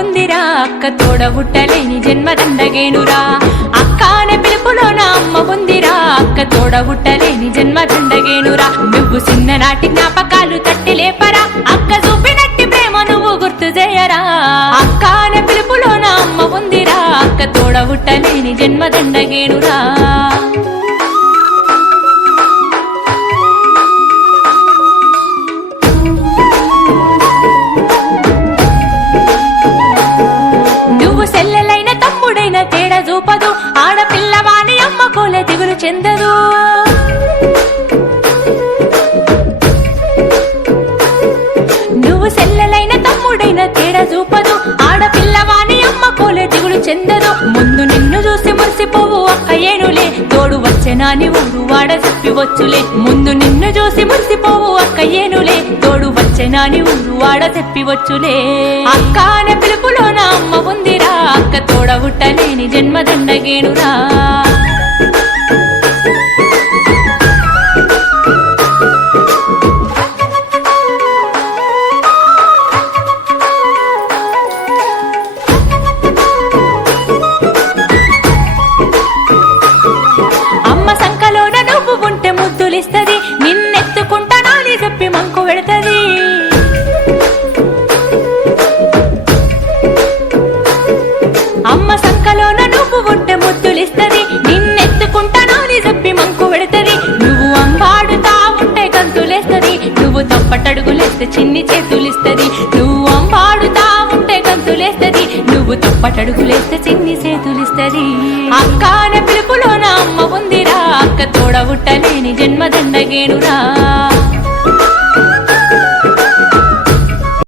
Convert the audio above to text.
ఉందిరా అక్క తోడబుట్టలేని జన్మదండగేనురా అక్క అనే పిలుపులోన అమ్మ ఉందిరా అక్క తోడబుట్టలేని జన్మదండగేనురా నువ్వు చిన్ననాటి జ్ఞాపకాలు తట్టి లేపరా అక్క చూపినట్టి ప్రేమ నువ్వు గుర్తు చేయరా అక్క అనే పిలుపులోన అమ్మ ఉందిరా అక్క తోడబుట్టలేని జన్మదండగేనురా సెల్లెలైన తమ్ముడైన తేడా చూపదు ఆడపిల్లవాని అమ్మ కోలే దిగులు చెందదు నువ్వు సెల్లెలైన తమ్ముడైన తేడా చూపదు ఆడపిల్లవాని అమ్మ కోలే దిగులు చెందదు ముందు నిన్ను చూసి మురిసిపోవు అక్క ఏనులే తోడు వచ్చెనాని ఊరు వాడ చెప్పి వచ్చులే ముందు నిన్ను చూసి మురిసిపోవు అక్క ఏనులే తోడు వచ్చెనాని ఊరు వాడ చెప్పి వచ్చులే అక్క అనే పిలుపులోన అమ్మ ఉందిరా అక్క తోడబుట్టలేని జన్మదండగేనురా అమ్మ సంకలోన నువ్వు ఉంటే ముద్దులిస్తది నిన్నెత్తుకుంటానని చెప్పి మంకు పెడతది అమ్మ సంకలోన నువ్వు ఉంటే ముద్దులిస్తది నిన్నెత్తుకుంటానని చెప్పి మంకు పెడతది నువ్వు అంబాడుతా ఉంటే గంతులేస్తది నువ్వు తప్పటడుగులేస్తే చిన్ని చేతులిస్తది నువ్వు అంబాడుతా ఉంటే గంతులేస్తది నువ్వు తప్పటడుగులేస్తే చిన్ని చేతులిస్తది అక్క అనే పిలుపులోన అమ్మ ఉందిరా అక్క తోడబుట్టలేని జన్మదండగేనురా